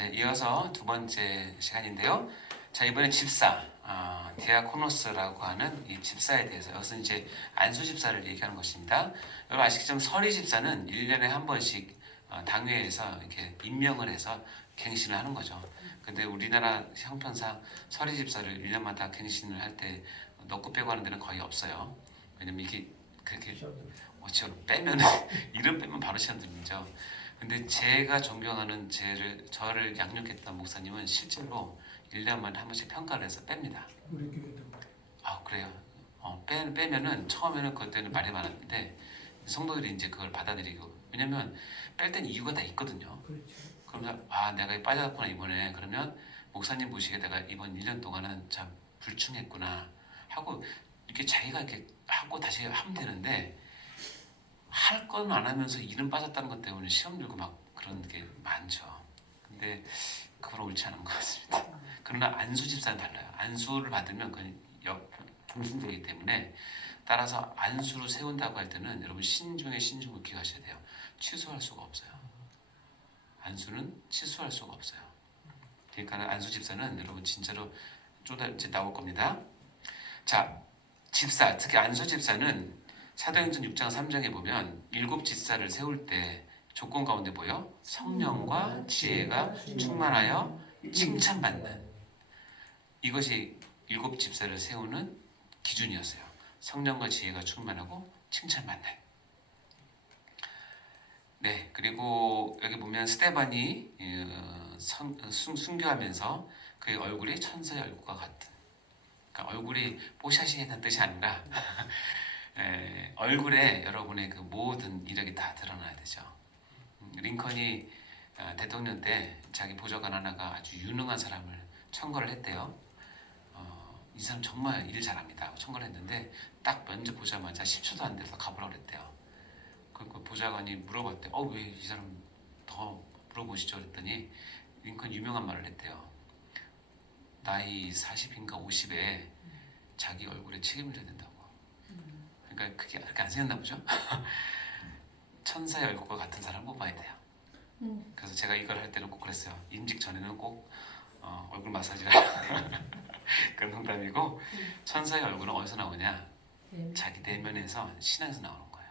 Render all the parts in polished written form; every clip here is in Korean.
이제 이어서 두 번째 시간인데요. 자, 이번엔 집사, 디아코노스라고 하는 이 집사에 대해서 여기서 이제 안수 집사를 얘기하는 것입니다. 여러분 아시겠지만 서리 집사는 1년에 한 번씩 당회에서 이렇게 임명을 해서 갱신을 하는 거죠. 근데 우리나라 형편상 서리 집사를 1년마다 갱신을 할 때 넣고 빼고 하는 데는 거의 없어요. 왜냐면 이게 그렇게 빼면 이름 빼면 바로 시험 들리죠. 근데 제가 존경하는 저를 양육했던 목사님은 실제로 1년만에 한 번씩 평가를 해서 뺍니다. 우리 교회도 아 그래요. 빼면은 처음에는 그때는 말이 많았는데 성도들이 이제 그걸 받아들이고, 왜냐면 뺄 때는 이유가 다 있거든요. 그렇죠. 그러면 내가 빠져갔구나 이번에. 그러면 목사님 보시기에 내가 이번 1년 동안은 참 불충했구나 하고 이렇게 자기가 이렇게 하고 다시 하면 되는데, 할 건 안 하면서 일은 빠졌다는 것 때문에 시험 들고 막 그런 게 많죠. 근데 그건 옳지 않은 것 같습니다. 그러나 안수 집사는 달라요. 안수를 받으면 그건 종신되기 때문에, 따라서 안수를 세운다고 할 때는 여러분 신중에 신중을 기하셔야 돼요. 취소할 수가 없어요. 안수는 취소할 수가 없어요. 그러니까 안수 집사는 여러분 진짜로 좀 더 이제 나올 겁니다. 자, 집사, 특히 안수 집사는 사도행전 6장 3장에 보면 7 집사를 세울 때 조건 가운데 보여 성령과 지혜가 충만하여 칭찬받는, 이것이 7 집사를 세우는 기준이었어요. 성령과 지혜가 충만하고 칭찬받는. 네, 그리고 여기 보면 스데반이 순교하면서 그의 얼굴이 천사의 얼굴과 같은, 그러니까 얼굴이 뽀샤시했다는 뜻이 아니라 얼굴에 여러분의 그 모든 이력이 다 드러나야 되죠. 링컨이 대통령 때 자기 보좌관 하나가 아주 유능한 사람을 청거를 했대요. 이 사람 정말 일 잘합니다. 청거를 했는데 딱 면접 보자마자 10초도 안 돼서 가보라고 그랬대요. 그 보좌관이 물어봤대. 왜 이 사람 더 물어보시죠? 그랬더니 링컨 유명한 말을 했대요. 나이 40인가 50에 자기 얼굴에 책임을 져야 된다고. 그러니까 그게 그렇게 안 생겼나 보죠. 천사의 얼굴과 같은 사람 뽑아야 돼요. 그래서 제가 이걸 할 때는 꼭 그랬어요. 임직 전에는 꼭 얼굴 마사지를 그런 농담이고, 천사의 얼굴은 어디서 나오냐? 자기 내면에서 신앙에서 나오는 거예요.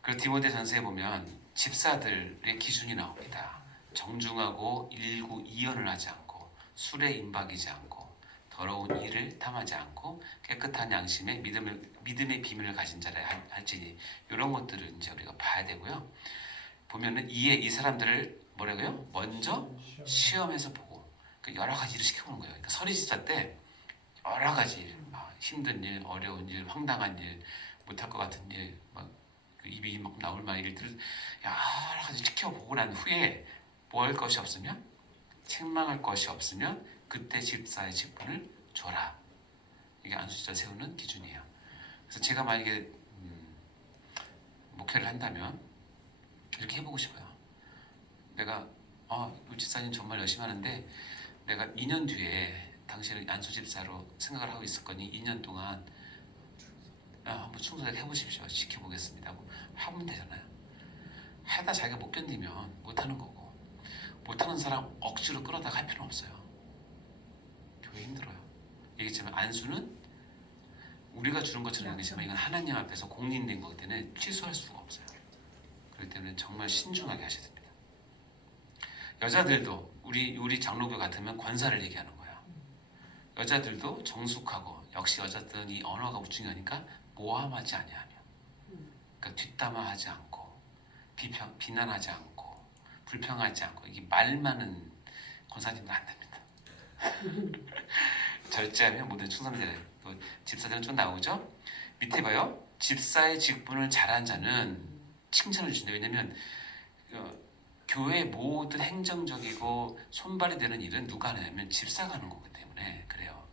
그리고 디모데전서에 보면 집사들의 기준이 나옵니다. 정중하고 일구이연을 하지 않고, 술에 임박이지 않고, 더러운 일을 탐하지 않고, 깨끗한 양심에 믿음의 비밀을 가진 자라 할지니, 이런 것들을 이제 우리가 봐야 되고요. 보면은 이에 이 사람들을 뭐라고요? 먼저 시험해서 보고, 여러 가지 일을 시켜보는 거예요. 그러니까 서리 집사 때 여러 가지 일, 힘든 일, 어려운 일, 황당한 일, 못할 것 같은 일, 막 입이 이만큼 나올 만한 일들을 여러 가지 지켜보고 난 후에 뭐 할 것이 없으면, 책망할 것이 없으면 그때 집사의 직분을 줘라. 이게 안수집사 세우는 기준이에요. 그래서 제가 만약에 목회를 한다면 이렇게 해보고 싶어요. 내가 이 집사님 정말 열심히 하는데 내가 2년 뒤에 당신을 안수집사로 생각을 하고 있을 거니 2년 동안 한번 충성하게 해보십시오. 지켜보겠습니다 하고 하면 되잖아요. 하다 자기가 못 견디면 못하는 거고, 못하는 사람 억지로 끌어다가 할 필요는 없어요. 교회 힘들어요. 얘기했지만 안수는 우리가 주는 것처럼 얘기지만 이건 하나님 앞에서 공인된 거기 때문에 취소할 수가 없어요. 그렇기 때문에 정말 신중하게 하셔야 됩니다. 여자들도 우리 장로교 같으면 권사를 얘기하는 거예요. 여자들도 정숙하고, 역시 여자들은 이 언어가 중요하니까 모함하지 아니하며, 그러니까 뒷담화하지 않고, 비난하지 않고, 불평하지 않고, 이게 말 많은 권사님도 안 됩니다. 절제하면 모든 충성되는. 집사들은 좀 나오죠. 밑에 봐요. 집사의 직분을 잘한 자는 칭찬을 주신다. 왜냐면 교회 모든 행정적이고 손발이 되는 일은 누가 하냐면 집사가 하는 거기 때문에 그래요.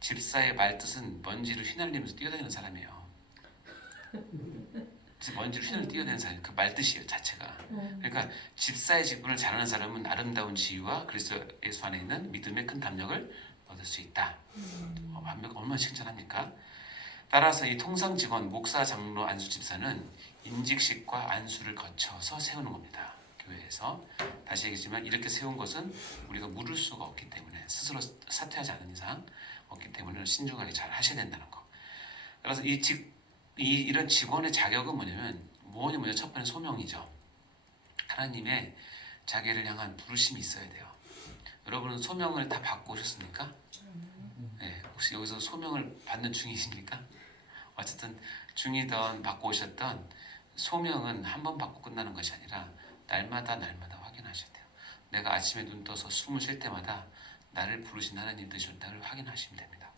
집사의 말뜻은 먼지를 휘날리면서 뛰어다니는 사람이에요. 먼지를 휘날리면서 뛰어다니는 사람이 그 말뜻이에요 자체가. 그러니까 집사의 직분을 잘하는 사람은 아름다운 지위와 그리스도 예수 안에 있는 믿음의 큰 담력을 얻을 수 있다. 얼마나 칭찬합니까? 따라서 이 통상 직원, 목사, 장로, 안수 집사는 임직식과 안수를 거쳐서 세우는 겁니다. 교회에서. 다시 얘기지만 이렇게 세운 것은 우리가 물을 수가 없기 때문에, 스스로 사퇴하지 않는 이상 없기 때문에 신중하게 잘 하셔야 된다는 거. 그래서 이런 직원의 자격은 뭐냐면 첫 번째 소명이죠. 하나님의 자기를 향한 부르심이 있어야 돼요. 여러분은 소명을 다 받고 오셨습니까? 네, 혹시 여기서 소명을 받는 중이십니까? 어쨌든 중이든 받고 오셨던 소명은 한 번 받고 끝나는 것이 아니라 날마다 확인하셔야 돼요. 내가 아침에 눈 떠서 숨을 쉴 때마다 나를 부르신 하나님 되셨다를 확인하시면 됩니다.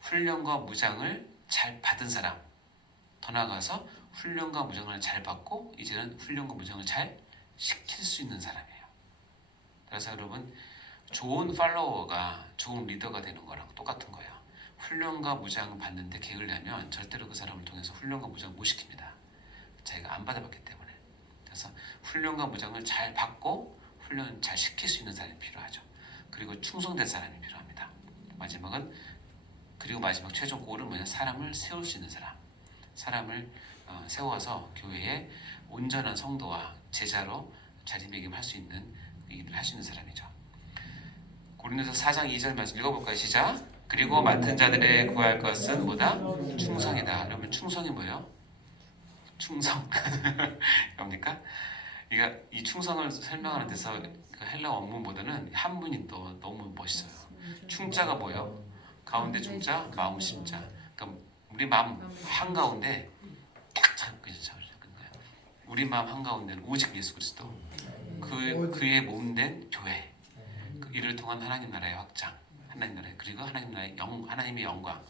훈련과 무장을 잘 받은 사람, 더 나아가서 훈련과 무장을 잘 받고 이제는 훈련과 무장을 잘 시킬 수 있는 사람이에요. 그래서 여러분, 좋은 팔로워가 좋은 리더가 되는 거랑 똑같은 거예요. 훈련과 무장 받는데 게을리하면 절대로 그 사람을 통해서 훈련과 무장 못 시킵니다. 자기가 안 받아봤기 때문에. 그래서 훈련과 무장을 잘 받고 훈련 잘 시킬 수 있는 사람이 필요하죠. 그리고 충성된 사람이 필요합니다. 마지막 최종 골은 뭐냐? 사람을 세울 수 있는 사람. 사람을 세워서 교회에 온전한 성도와 제자로 자리매김할 수 있는 일을 할 수 있는 사람이죠. 고린도서 4장 2절 말씀 읽어볼까요? 시작. 그리고 맡은 자들의 구할 것은 뭐다? 충성이다. 그러면 충성이 뭐예요? 충성. 뭡니까? 그러니까 이 충성을 설명하는 데서 그 헬라 원문보다는 한문이 또 너무 멋있어요. 충자가 뭐예요? 가운데 충자, 마음 심자. 그러니까 우리 마음 한가운데 딱 잡는 거예요. 우리 마음 한가운데는 오직 예수 그리스도. 그의 몸된 교회. 이를 통한 하나님 나라의 확장, 하나님 나라의, 그리고 하나님 나라의 하나님의 영광.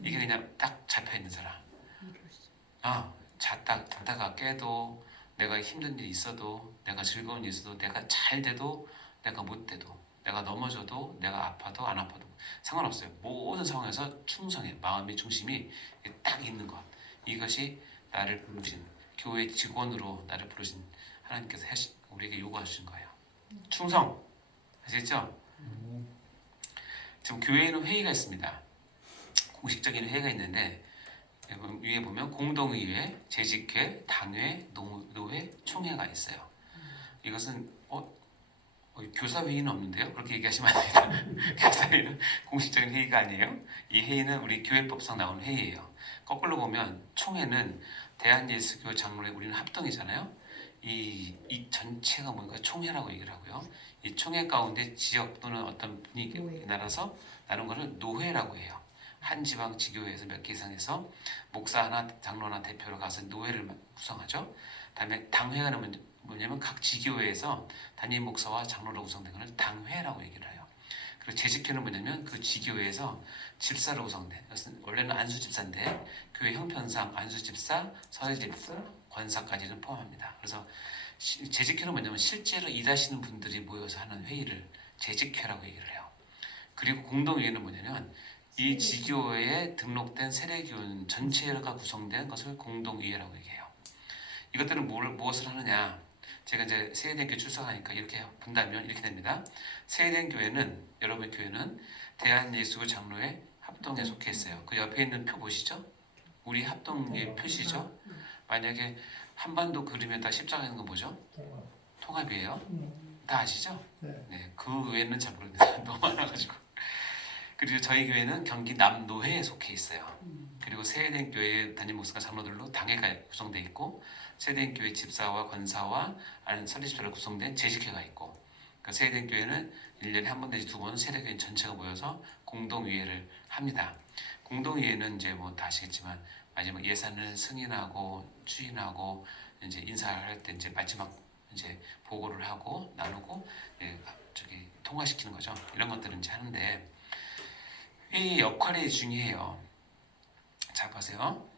이게 그냥 딱 잡혀 있는 사람. 자다가 깨도, 내가 힘든 일이 있어도, 내가 즐거운 일이 있어도, 내가 잘 돼도, 내가 못 돼도, 내가 넘어져도, 내가 아파도 안 아파도 상관없어요. 모든 상황에서 충성해. 마음의 중심이 딱 있는 것. 이것이 나를 부르신, 교회 직원으로 나를 부르신 하나님께서 우리에게 요구하신 거예요. 충성. 아시겠죠? 지금 교회에는 회의가 있습니다. 공식적인 회의가 있는데 위에 보면 공동의회, 재직회, 당회, 노회, 총회가 있어요. 이것은 교사회의는 없는데요? 그렇게 얘기하시면 안 됩니다. 교사회의는 공식적인 회의가 아니에요. 이 회의는 우리 교회법상 나오는 회의예요. 거꾸로 보면 총회는 대한예수교 장로회 우리는 합동이잖아요. 이 전체가 뭔가 총회라고 얘기를 하고요. 이 총회 가운데 지역 또는 어떤 분위기에 따라서 나눈 것을 노회라고 해요. 한 지방 지교회에서 몇 개 이상해서 목사 하나, 장로 하나 대표로 가서 노회를 구성하죠. 다음에 당회가 뭐냐면 각 지교회에서 담임 목사와 장로로 구성된 것을 당회라고 얘기를 해요. 그리고 재직회는 뭐냐면 그 지교회에서 집사로 구성된, 원래는 안수집사인데 교회 형편상 안수집사, 서회집사, 권사까지는 포함합니다. 그래서 재직회는 뭐냐면 실제로 일하시는 분들이 모여서 하는 회의를 재직회라고 얘기를 해요. 그리고 공동회의는 뭐냐면 이 지교회에 등록된 세례교인 전체가 구성된 것을 공동의회라고 얘기해요. 이것들은 무엇을 하느냐? 제가 이제 세계대교회 출석하니까 이렇게 본다면 이렇게 됩니다. 세계대교회는, 여러분의 교회는 대한예수교 장로회 합동에 속해 있어요. 그 옆에 있는 표 보시죠? 우리 합동의 표시죠? 만약에 한반도 그림에다 십자가 있는 거 뭐죠? 통합이에요. 다 아시죠? 네. 그 외에는 잘 모르겠는데 너무 많아가지고. 그리고 저희 교회는 경기 남노회에 속해 있어요. 그리고 세대인 교회 담임 목사가 장로들로 당회가 구성되어 있고, 세대인 교회 집사와 권사와 아는 설립자로 구성된 재직회가 있고, 그 세대인 교회는 1년에 한 번 내지 두 번 세대교인 전체가 모여서 공동위회를 합니다. 공동위회는 이제 뭐 다 아시겠지만 마지막 예산을 승인하고 추인하고 이제 인사할 때 이제 마지막 이제 보고를 하고 나누고 통과시키는 거죠. 이런 것들은 이제 하는데 회의 역할이 중요해요. 자 보세요.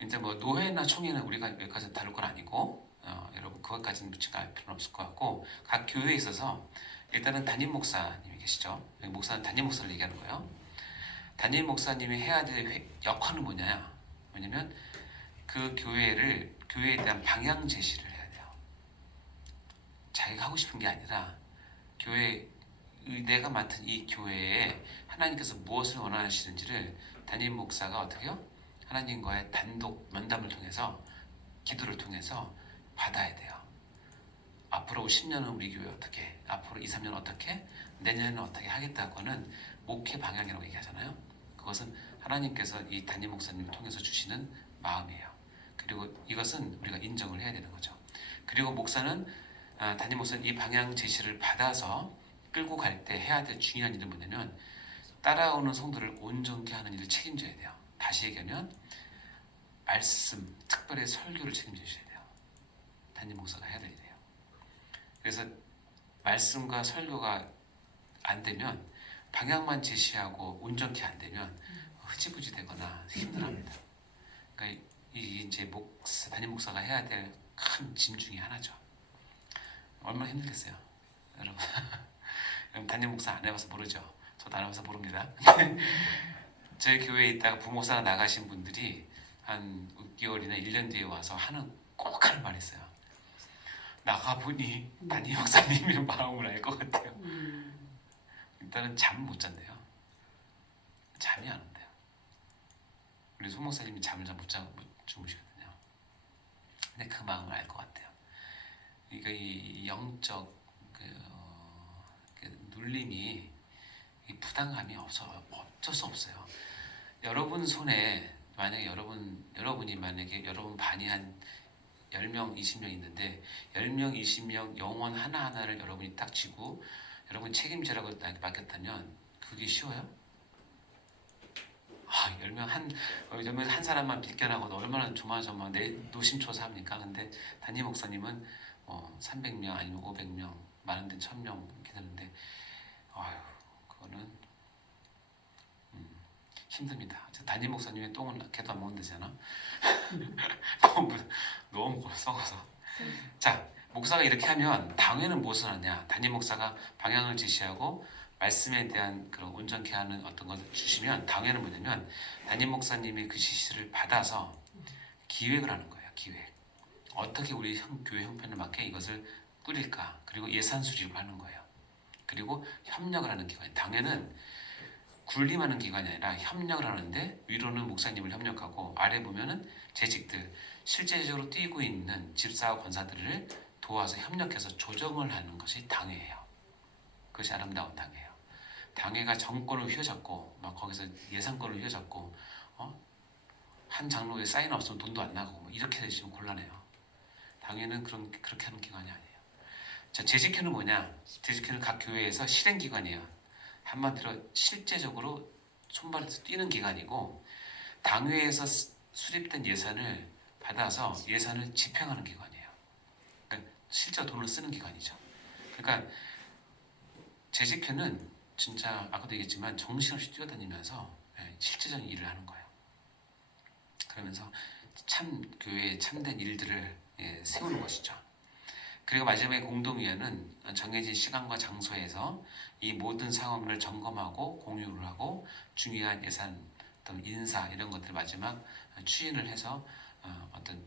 이제 뭐 노회나 총회는 우리가 여기까지 다룰 건 아니고 여러분 그것까지는 묻지갈 필요는 없을 것 같고, 각 교회에 있어서 일단은 담임 목사님이 계시죠. 여기 목사는 담임 목사를 얘기하는 거예요. 담임 목사님이 해야 될 역할은 뭐냐면 그 교회에 대한 방향 제시를 해야 돼요. 자기가 하고 싶은 게 아니라 내가 맡은 이 교회에 하나님께서 무엇을 원하시는지를 담임 목사가 어떻게요? 하나님과의 단독 면담을 통해서, 기도를 통해서 받아야 돼요. 앞으로 10년은 우리 교회 어떻게, 앞으로 2, 3년 어떻게, 내년에는 어떻게 하겠다고는 목회 방향이라고 얘기하잖아요. 그것은 하나님께서 이 담임 목사님을 통해서 주시는 마음이에요. 그리고 이것은 우리가 인정을 해야 되는 거죠. 그리고 목사는 담임 목사는 이 방향 제시를 받아서 끌고 갈 때 해야 될 중요한 일은 뭐냐면 따라오는 성도를 온전케 하는 일을 책임져야 돼요. 다시 얘기하면 말씀, 특별히 설교를 책임져야 돼요. 담임 목사가 해야 될 일이에요. 그래서 말씀과 설교가 안 되면 방향만 제시하고 온전케 안 되면 흐지부지 되거나 힘들어합니다. 그러니까 이 이제 담임 목사가 해야 될 큰 짐 중에 하나죠. 얼마나 힘들겠어요, 여러분. 여러분 담임 목사 안 해봐서 모르죠. 저도 안 해봐서 모릅니다. 저희 교회에 있다가 부목사가 나가신 분들이 한 6개월이나 1년 뒤에 와서 꼭 하는 말이 있어요. 나가보니 담임 목사님의 마음을 알 것 같아요. 일단은 잠 못 잔대요. 잠이 안 온대요. 우리 소 목사님이 잠을 잘 못 주무시거든요. 근데 그 마음을 알 것 같아요. 그러니까 이 영적 그 눌림이, 이 부담감이 어쩔 수 없어요. 여러분 손에 만약에 여러분이 만약에 여러분 반이 한 10명, 20명 있는데 10명, 20명 영혼 하나하나를 여러분이 딱 쥐고 여러분 책임지라고 맡겼다면 그게 쉬워요? 10명 한 사람만 빗겨나고도 얼마나 조마조마 노심초사합니까? 근데 담임 목사님은 300명 아니면 500명, 많은 데는 1000명 이렇게 되는데 그거는 힘듭니다. 담임 목사님의 똥은 개도 안 먹는 데잖아. 너무 썩어서. 자, 목사가 이렇게 하면 당회는 무엇을 하냐? 담임 목사가 방향을 제시하고 말씀에 대한 그런 온전케 하는 어떤 것을 주시면 당회는 뭐냐면 담임 목사님이 그 지시를 받아서 기획을 하는 거예요. 기획. 어떻게 우리 교회 형편을 맞게 이것을 꾸릴까? 그리고 예산 수립을 하는 거예요. 그리고 협력을 하는 기관이에요. 당회는 군림하는 기관이 아니라 협력을 하는데 위로는 목사님을 협력하고 아래 보면은 재직들, 실제적으로 뛰고 있는 집사와 권사들을 도와서 협력해서 조정을 하는 것이 당회예요. 그것이 아름다운 당회예요. 당회가 정권을 휘어잡고 막 거기서 예산권을 휘어잡고 한 장로에 사인 없으면 돈도 안 나가고 이렇게 되시면 곤란해요. 당회는 그렇게 하는 기관이 아니에요. 자, 재직회는 뭐냐? 재직회는 각 교회에서 실행기관이에요. 한마디로 실제적으로 손발에서 뛰는 기관이고 당회에서 수립된 예산을 받아서 예산을 집행하는 기관이에요. 그러니까 실제 돈을 쓰는 기관이죠. 그러니까 재직회는 진짜 아까도 얘기했지만 정신없이 뛰어다니면서 실제적인 일을 하는 거예요. 그러면서 교회의 참된 일들을 세우는 것이죠. 그리고 마지막에 공동위원은 정해진 시간과 장소에서 이 모든 상황을 점검하고 공유를 하고 중요한 예산, 어떤 인사 이런 것들 마지막 추진을 해서 어떤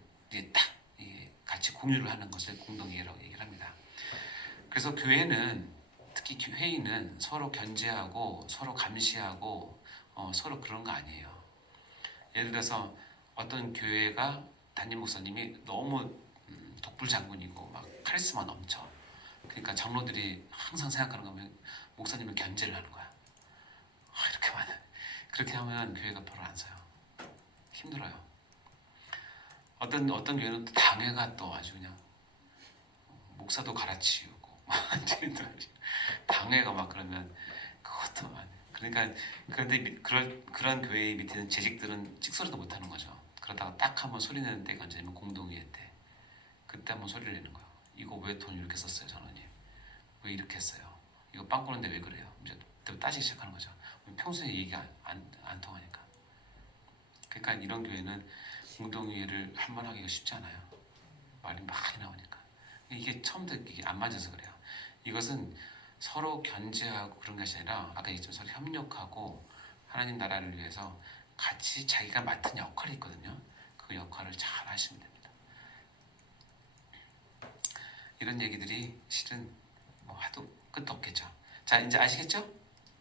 같이 공유를 하는 것을 공동위라고 얘기를 합니다. 그래서 교회는 특히 회의는 서로 견제하고 서로 감시하고 서로 그런 거 아니에요. 예를 들어서 어떤 교회가 담임 목사님이 너무 독불장군이고 막 카리스마 넘쳐. 그러니까 장로들이 항상 생각하는 거면 목사님을 견제를 하는 거야. 이렇게 많아. 그렇게 하면 교회가 별로 안 서요. 힘들어요. 어떤 교회는 또 당회가 또 아주 그냥 목사도 갈아치우고 당회가 막 그러면 그것도 막 그러니까 그런데 그런 교회 밑에는 재직들은 찍소리도 못 하는 거죠. 그러다가 딱 한번 소리 내는 때가 언제냐면 공동회의 때. 그때 한번 소리를 내는 거예요. 이거 왜 돈 이렇게 썼어요, 전원님? 왜 이렇게 했어요? 이거 빵 꾸는데 왜 그래요? 이제 따지기 시작하는 거죠. 평소에 얘기가 안 통하니까. 그러니까 이런 교회는 공동회의를 한 번 하기가 쉽지 않아요. 말이 많이 나오니까. 이게 처음부터 이게 안 맞아서 그래요. 이것은 서로 견제하고 그런 것이 아니라 아까 얘기했지만 서로 협력하고 하나님 나라를 위해서 같이 자기가 맡은 역할이 있거든요. 그 역할을 잘 하시면 됩니다. 이런 얘기들이 실은 하도 끝도 없겠죠. 자, 이제 아시겠죠?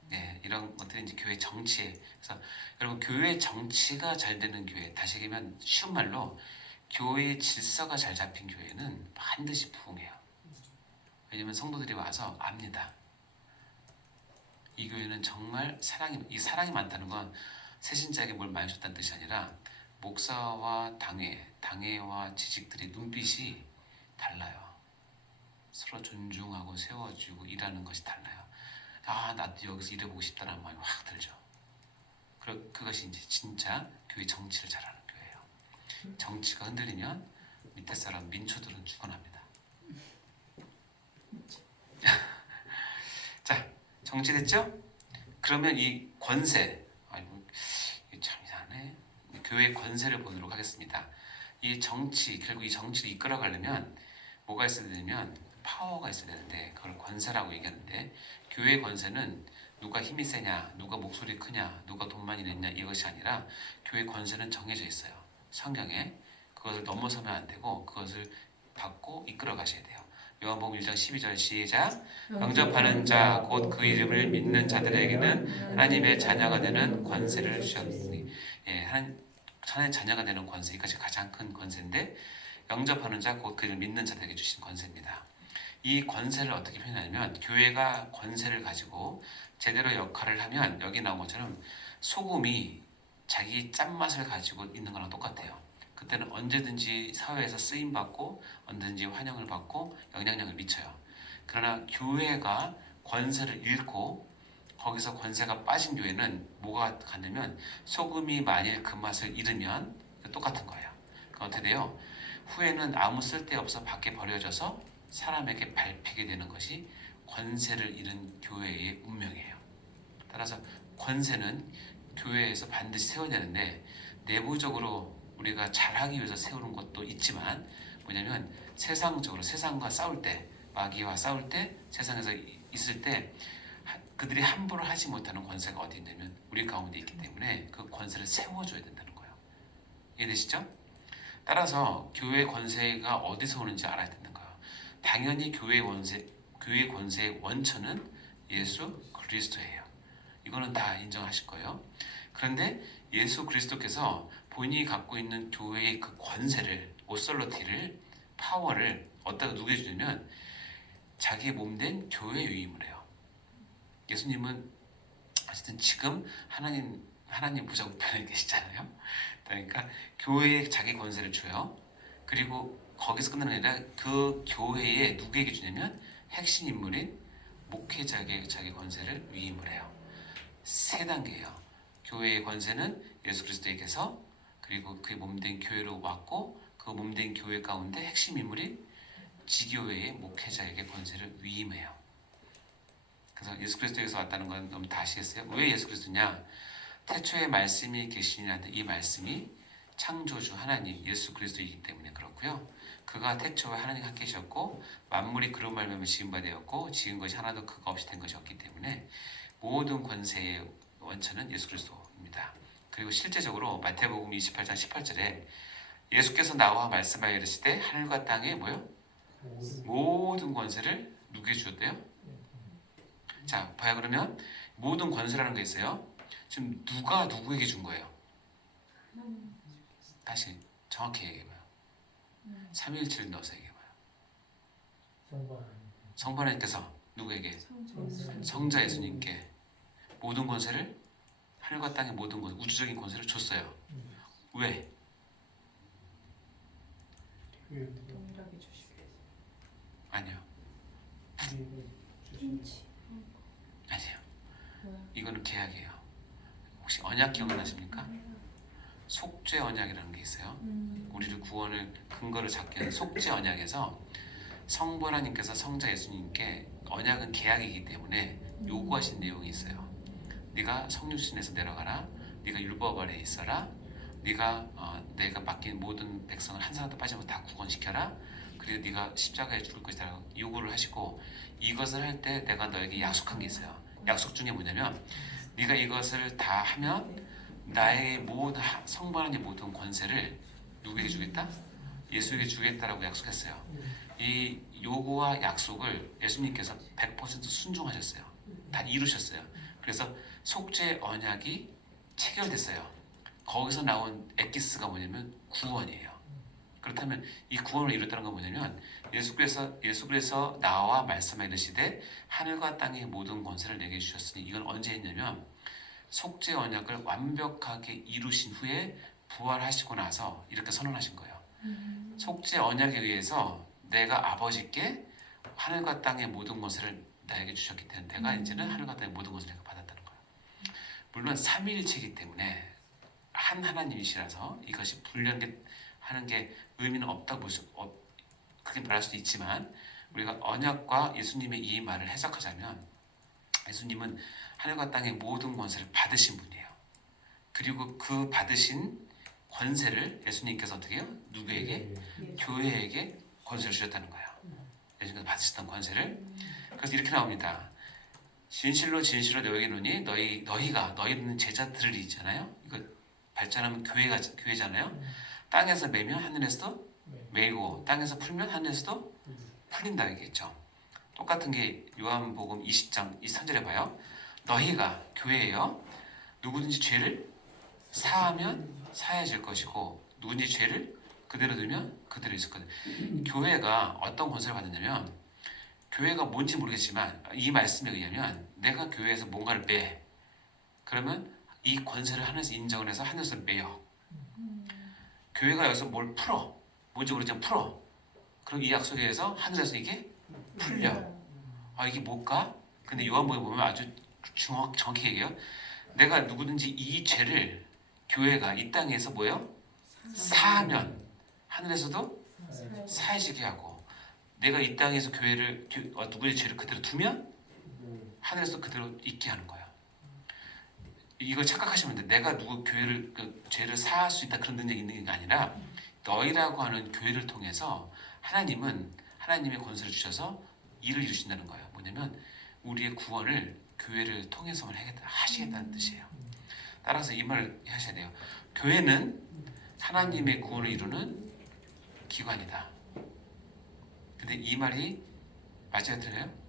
네, 이런 것들이 이제 교회 정치에. 그래서 여러분 교회 정치가 잘 되는 교회, 다시 얘기하면 쉬운 말로 교회의 질서가 잘 잡힌 교회는 반드시 부흥해요. 왜냐면 성도들이 와서 압니다. 이 교회는 정말 이 사랑이 많다는 건 새신자에게 뭘 많이 줬다는 뜻이 아니라 목사와 당회와 지식들의 눈빛이 달라요. 서로 존중하고 세워주고 일하는 것이 달라요. 아, 나도 여기서 일해보고 싶다는 마음이 확 들죠. 그것이 이제 진짜 교회 정치를 잘하는 교회예요. 정치가 흔들리면 밑에 사람 민초들은 죽어납니다. 자, 정치됐죠? 그러면 이 권세, 아이고 참 이상하네. 교회의 권세를 보도록 하겠습니다. 이 정치, 결국 이 정치를 이끌어가려면 뭐가 있어야 되냐면 파워가 있어야 되는데 그걸 권세라고 얘기하는데, 교회의 권세는 누가 힘이 세냐, 누가 목소리 크냐, 누가 돈 많이 냈냐 이것이 아니라 교회 권세는 정해져 있어요. 성경에. 그것을 넘어서면 안 되고 그것을 받고 이끌어 가셔야 돼요. 요한복음 1장 12절 시작. 영접하는 자 곧 그 이름을 믿는 자들에게는 하나님의 자녀가 되는 권세를 주셨으니, 하나님의 자녀가 되는 권세, 이것이 가장 큰 권세인데 영접하는 자 곧 그를 믿는 자들에게 주신 권세입니다. 이 권세를 어떻게 표현하냐면 교회가 권세를 가지고 제대로 역할을 하면 여기 나온 것처럼 소금이 자기 짠맛을 가지고 있는 거랑 똑같아요. 그때는 언제든지 사회에서 쓰임받고 언제든지 환영을 받고 영향력을 미쳐요. 그러나 교회가 권세를 잃고 거기서 권세가 빠진 교회는 뭐가 가냐면 소금이 만일 그 맛을 잃으면 똑같은 거예요. 그럼 어떻게 돼요? 후에는 아무 쓸데없어 밖에 버려져서 사람에게 밟히게 되는 것이 권세를 잃은 교회의 운명이에요. 따라서 권세는 교회에서 반드시 세워야 되는데 내부적으로 우리가 잘하기 위해서 세우는 것도 있지만 뭐냐면 세상적으로 세상과 싸울 때, 마귀와 싸울 때, 세상에서 있을 때 그들이 함부로 하지 못하는 권세가 어디 있냐면 우리 가운데 있기 때문에 그 권세를 세워줘야 된다는 거예요. 이해되시죠? 따라서 교회 권세가 어디서 오는지 알아야 된다는 거예요. 당연히 교회 권세의 원천은 예수 그리스도예요. 이거는 다 인정하실 거예요. 그런데 예수 그리스도께서 본인이 갖고 있는 교회의 그 권세를, 오솔로티를, 파워를 어디다가 누구에게 주냐면 자기의 몸된 교회에 위임을 해요. 예수님은 어쨌든 지금 하나님 보좌 우편에 계시잖아요. 그러니까 교회에 자기 권세를 줘요. 그리고 거기서 끝나는 게 아니라 그 교회에 누구에게 주냐면 핵심 인물인 목회자에게 자기 권세를 위임을 해요. 세 단계예요. 교회의 권세는 예수 그리스도에게서, 그리고 그의 몸된 교회로 왔고 그 몸된 교회 가운데 핵심 인물인 지교회의 목회자에게 권세를 위임해요. 그래서 예수 그리스도에게서 왔다는 건 너무 다 아시겠어요? 왜 예수 그리스도냐? 태초에 말씀이 계시니라는데 이 말씀이 창조주 하나님 예수 그리스도이기 때문에 그렇고요. 그가 태초에 하나님과 함께 계셨고 만물이 그로 말미암아 지은 바 되었고 지은 것이 하나도 그가 없이 된 것이 없기 때문에 모든 권세의 원천은 예수 그리스도입니다. 그리고 실제적으로 마태복음 28장 18절에 예수께서 나와 말씀하여 이르시되 하늘과 땅에 뭐요? 모든 권세를 누구에게 주었대요? 자, 봐요. 그러면 모든 권세라는 게 있어요. 지금 누가 누구에게 준 거예요? 다시 정확히 얘기해봐요. 삼위일체를 넣어서 얘기해봐요. 성부 하나님께서 누구에게? 성자 예수님께 모든 권세를, 하늘과 땅의 모든 권세, 우주적인 권세를 줬어요. 왜? 동일하게 주시고. 아니요. 아니에요. 이거는 계약이에요. 혹시 언약 기억나십니까? 속죄 언약이라는 게 있어요. 우리를 구원을 근거를 잡게 하는 속죄 언약에서 성부 하나님께서 성자 예수님께, 언약은 계약이기 때문에 요구하신 내용이 있어요. 네가 성육신에서 내려가라. 네가 율법 아래에 있어라. 네가 내가 맡긴 모든 백성을 한 사람도 빠지면 다 구원시켜라. 그리고 네가 십자가에 죽을 것이다 요구를 하시고, 이것을 할 때 내가 너에게 약속한 게 있어요. 약속 중에 뭐냐면 네가 이것을 다 하면 나의 모든 성부 하나님 모든 권세를 누구에게 주겠다? 예수에게 주겠다라고 약속했어요. 이 요구와 약속을 예수님께서 100% 순종하셨어요. 다 이루셨어요. 그래서 속죄 언약이 체결됐어요. 거기서 나온 엑기스가 뭐냐면 구원이에요. 그렇다면 이 구원을 이뤘다는 건 뭐냐면 예수께서 나와 말씀하여 이르시되 하늘과 땅의 모든 권세를 내게 주셨으니 이건 언제 했냐면 속죄 언약을 완벽하게 이루신 후에 부활하시고 나서 이렇게 선언하신 거예요. 속죄 언약에 의해서 내가 아버지께 하늘과 땅의 모든 권세를 나에게 주셨기 때문에 내가 이제는 하늘과 땅의 모든 것을 내가 받았다는 거예요. 물론 삼위일체이기 때문에 한 하나님이시라서 이것이 분리하는 게 의미는 없다고 볼 수, 그렇게 말할 수도 있지만 우리가 언약과 예수님의 이 말을 해석하자면 예수님은 하늘과 땅의 모든 권세를 받으신 분이에요. 그리고 그 받으신 권세를 예수님께서 어떻게 해요? 누구에게? 교회에게 권세를 주셨다는 거예요. 예수님께서 받으셨던 권세를. 그래서 이렇게 나옵니다. 진실로 진실로 너희에게 이르노니 너희는 제자들이잖아요. 이거 발전하면 교회잖아요. 땅에서 매면 하늘에서도 매이고 땅에서 풀면 하늘에서도 풀린다 얘기겠죠. 똑같은 게 요한복음 20장 23절에 봐요. 너희가 교회예요. 누구든지 죄를 사하면 사해질 것이고 누구든지 죄를 그대로 두면 그대로 있을 거예요. 교회가 어떤 권세를 받느냐면 교회가 뭔지 모르겠지만 이 말씀에 의하면 내가 교회에서 뭔가를 매 그러면 이 권세를 하늘에서 인정을 해서 하늘에서 매요. 교회가 여기서 뭘 풀어 뭔지 모르지만 풀어 그럼 이 약속에 의해서 하늘에서 이게 풀려. 아 이게 뭘까? 근데 요한복음에 보면 아주 정확히 얘기해요. 내가 누구든지 이 죄를 교회가 이 땅에서 뭐예요? 사하면 하늘에서도 사해지게 하고 내가 이 땅에서 교회를 누구의 죄를 그대로 두면 하늘에서 그대로 있게 하는 거야. 이걸 착각하시면 돼. 내가 누구 교회를 죄를 사할 수 있다 그런 능력이 있는 게 아니라 너희라고 하는 교회를 통해서 하나님은 하나님의 권세를 주셔서 일을 이루신다는 거예요. 뭐냐면 우리의 구원을 교회를 통해서만 하시겠다는 뜻이에요. 따라서 이 말을 하셔야 돼요. 교회는 하나님의 구원을 이루는 기관이다. 근데 이 말이 맞아요, 틀려요?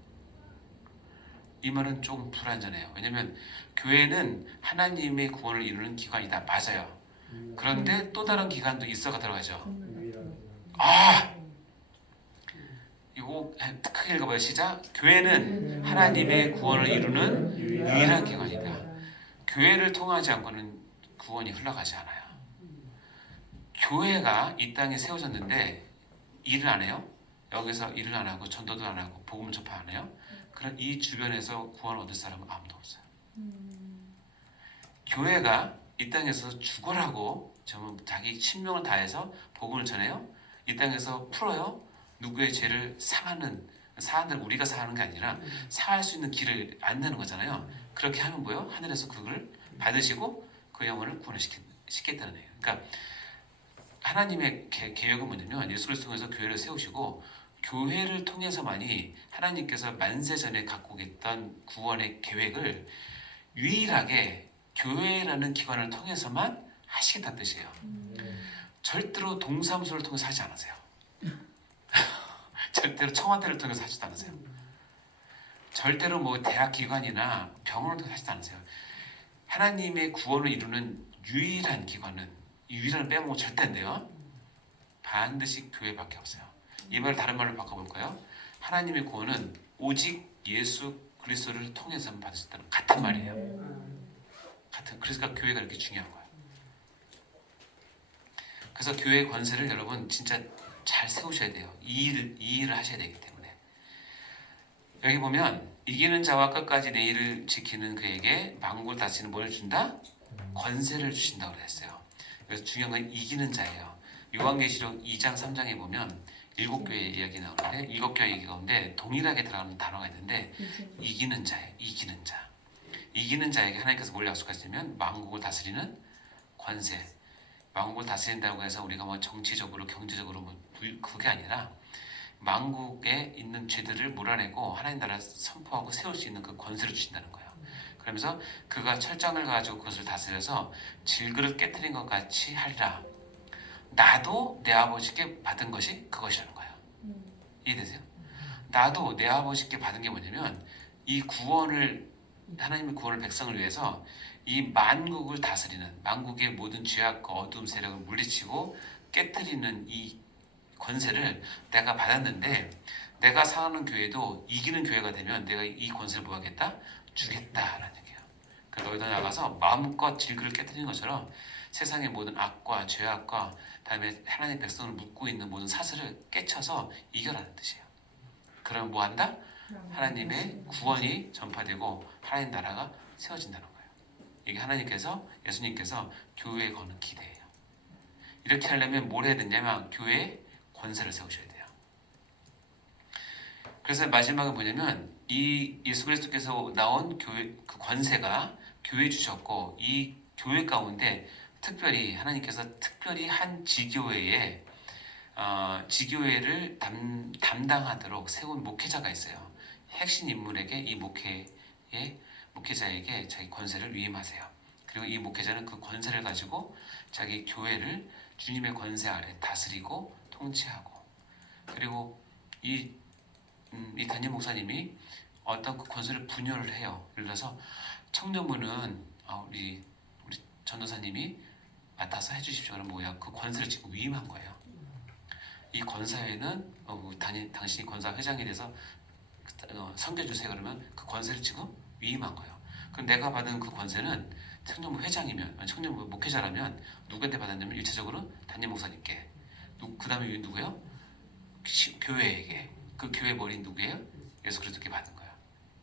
이 말은 좀 불완전해요. 왜냐하면 교회는 하나님의 구원을 이루는 기관이다. 맞아요. 그런데 또 다른 기관도 있어가 들어가죠. 아! 이거 크게 읽어봐요. 시작. 교회는 하나님의 구원을 이루는 유일한 기관이다. 교회를 통하지 않고는 구원이 흘러가지 않아요. 교회가 이 땅에 세워졌는데 일을 안 해요. 여기서 일을 안 하고 전도도 안 하고 복음 전파 안 해요. 그럼 이 주변에서 구원 얻을 사람은 아무도 없어요. 교회가 이 땅에서 죽어라고 전부 자기 신명을 다해서 복음을 전해요. 이 땅에서 풀어요. 누구의 죄를 사하는 우리가 사하는 게 아니라 사할 수 있는 길을 안내는 거잖아요. 그렇게 하면 뭐예요? 하늘에서 그걸 받으시고 그 영혼을 구원시키겠다는 거예요. 그러니까 하나님의 계획은 뭐냐면 예수 그리스도 통해서 교회를 세우시고 교회를 통해서만이 하나님께서 만세전에 갖고 계셨던 구원의 계획을 유일하게 교회라는 기관을 통해서만 하시겠다는 뜻이에요. 절대로 동사무소를 통해서 하지 않으세요. 절대로 청와대를 통해서 하지도 않으세요. 절대로 뭐 대학 기관이나 병원을 통해서 하지도 않으세요. 하나님의 구원을 이루는 유일한 기관은 유일한 빼먹고 절대 안 돼요. 반드시 교회밖에 없어요. 이 말을 다른 말로 바꿔볼까요? 하나님의 구원은 오직 예수 그리스도를 통해서만 받을 수 있다는 같은 말이에요. 그래서 교회가 이렇게 중요한 거예요. 그래서 교회의 권세를 여러분 진짜 잘 세우셔야 돼요. 이 일을 하셔야 되기 때문에. 여기 보면 이기는 자와 끝까지 내 일을 지키는 그에게 만국을 다스리는 뭘 준다? 권세를 주신다고 그랬어요. 그래서 중요한 건 이기는 자예요. 요한계시록 2장 3장에 보면 7교회 이야기 나오는데 7교회 얘기 가운데 동일하게 들어가는 단어가 있는데 이기는 자예요. 이기는 자. 이기는 자에게 하나님께서 뭘 약속하시냐면 만국을 다스리는 권세. 만국을 다스린다고 해서 우리가 뭐 정치적으로 경제적으로 뭐 그게 아니라 만국에 있는 죄들을 몰아내고 하나님 나라를 선포하고 세울 수 있는 그 권세를 주신다는 거예요. 그러면서 그가 철장을 가지고 그것을 다스려서 질그릇 깨트린 것 같이 하리라. 나도 내 아버지께 받은 것이 그것이라는 거예요. 이해되세요? 나도 내 아버지께 받은 게 뭐냐면 이 구원을 하나님의 구원을 백성을 위해서 이 만국을 다스리는 만국의 모든 죄악과 어두움 세력을 물리치고 깨트리는 이 권세를 내가 받았는데 내가 사는 교회도 이기는 교회가 되면 내가 이 권세를 뭐 하겠다? 주겠다라는 얘기예요. 그러니까 너희도 나가서 마음껏 질그를 깨뜨리는 것처럼 세상의 모든 악과 죄악과 다음에 하나님의 백성을 묶고 있는 모든 사슬을 깨쳐서 이겨라는 뜻이에요. 그러면 뭐 한다? 하나님의 구원이 전파되고 하나님 나라가 세워진다는 거예요. 이게 하나님께서 예수님께서 교회에 거는 기대예요. 이렇게 하려면 뭘 해야 되냐면 교회에 권세를 세우셔야 돼요. 그래서 마지막에 뭐냐면 이 예수 그리스도께서 나온 교회 그 권세가 교회에 주셨고 이 교회 가운데 특별히 하나님께서 특별히 한 지교회에 지교회를 담당하도록 세운 목회자가 있어요. 핵심 인물에게 이 목회자에게 자기 권세를 위임하세요. 그리고 이 목회자는 그 권세를 가지고 자기 교회를 주님의 권세 아래 다스리고 통치하고 그리고 이 담임 목사님이 어떤 그 권세를 분열을 해요. 예를 들어서 청년부는 우리 전도사님이 맡아서 해주십시오. 그럼 뭐야? 그 권세를 지금 위임한 거예요. 이 권사회는 당신이 권사 회장이 돼서 섬겨주세요. 그러면 그 권세를 지금 위임한 거예요. 그럼 내가 받은 그 권세는 청년부 회장이면 청년부 목회자라면 누구한테 받았냐면 일차적으로 담임 목사님께 그 다음에 누구예요? 교회에게 그 교회 머리 누구예요? 예수 그리스도께 받은 거예요.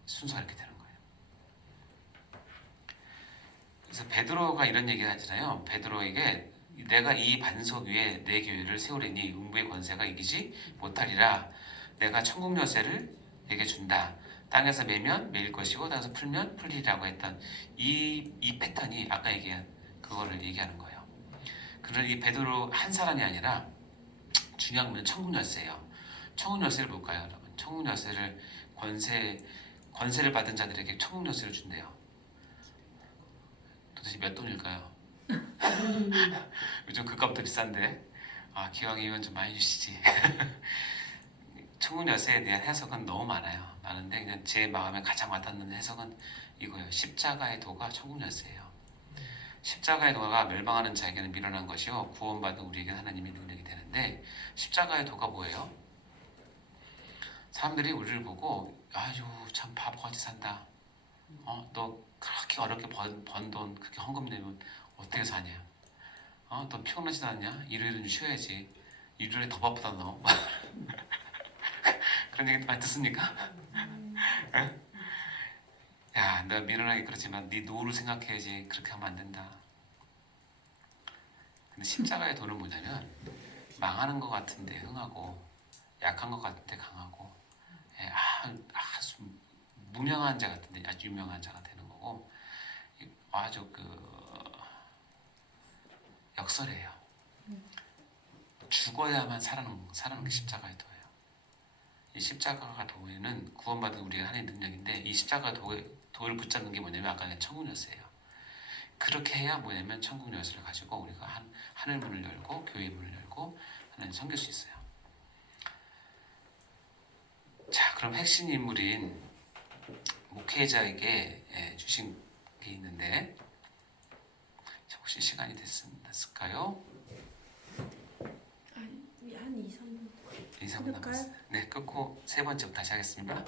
순서가 이렇게 되는 거예요. 그래서 베드로가 이런 얘기를 하잖아요. 베드로에게 내가 이 반석 위에 내 교회를 세우리니 음부의 권세가 이기지 못하리라. 내가 천국 열쇠를 내게 준다. 땅에서 매면 매일 것이고 땅에서 풀면 풀리라고 했던 이 패턴이 아까 얘기한 그거를 얘기하는 거예요. 그런 이 베드로 한 사람이 아니라 중요한 건 천국 열쇠예요. 천국 열쇠를 볼까요, 여러분? 천국 열쇠를 권세를 받은 자들에게 천국 열쇠를 준대요. 도대체 몇 돈일까요? 요즘 그값도 비싼데 기왕이면 좀 많이 주시지. 천국 열쇠에 대한 해석은 너무 많은데 그냥 제 마음에 가장 와닿는 해석은 이거예요. 십자가의 도가 천국 열쇠예요. 십자가의 도가 멸망하는 자에게는 미련한 것이요 구원받은 우리에게는 하나님의 능력이 되는데 번역의 도가 뭐예요? 사람들이 우리를 보고 아유 참 바보같이 산다. 너 그렇게 어렵게 번 돈 그렇게 헌금 내면 어떻게 사냐? 너 피곤하지도 않냐? 일요일은 좀 쉬어야지. 일요일에 더 바쁘다 너. 그런 얘기 많이 듣습니까? 야, 너 미련하게 그렇지만 네 노후를 생각해야지. 그렇게 하면 안 된다. 근데 십자가의 도는 뭐냐면 망하는 것 같은데 흥하고 약한 것 같은데 강하고 아주 무명한 자 같은데 아주 유명한 자가 되는 거고 아주 역설이에요. 죽어야만 살아는 게 십자가의 도예요. 이 십자가가 도에는 구원받은 우리가 하나님의 능력인데 이 십자가 도를 붙잡는 게 뭐냐면 아까 천국 열쇠예요. 그렇게 해야 뭐냐면 천국 열쇠를 가지고 우리가 하늘 문을 열고 교회 문을 열고 하나님 섬길 수 있어요. 자, 그럼 핵심 인물인 목회자에게 주신 게 있는데 혹시 시간이 됐을까요? 한 2, 3분 2, 3분 남았어요. 네, 끊고 세 번째부터 다시 하겠습니다.